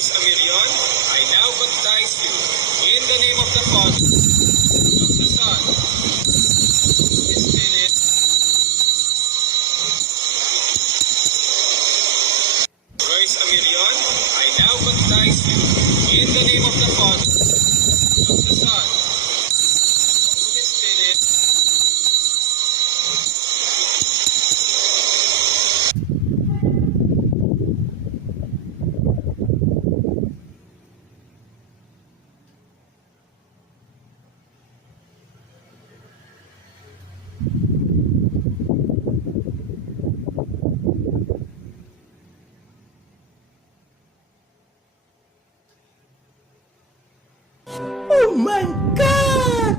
Royce Amirion, I now baptize you in the name of the Father, of the Son, of the Holy Spirit. Royce Amirion, I now baptize you in the name of the Father, of the Son, of the Holy Spirit. Oh my God!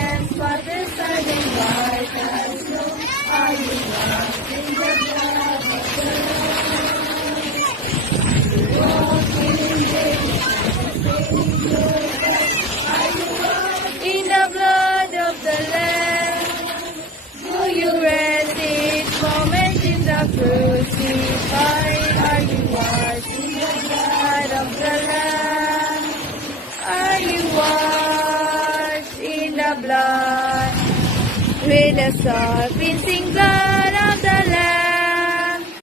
And Father, Son, and God, as long are you lost in the blood of the Lamb? Walk in the blood of the Lamb. Do you rest each moment in the crucified? Are you washed in the blood of the Lamb? Are you washed in the blood? With a soft sing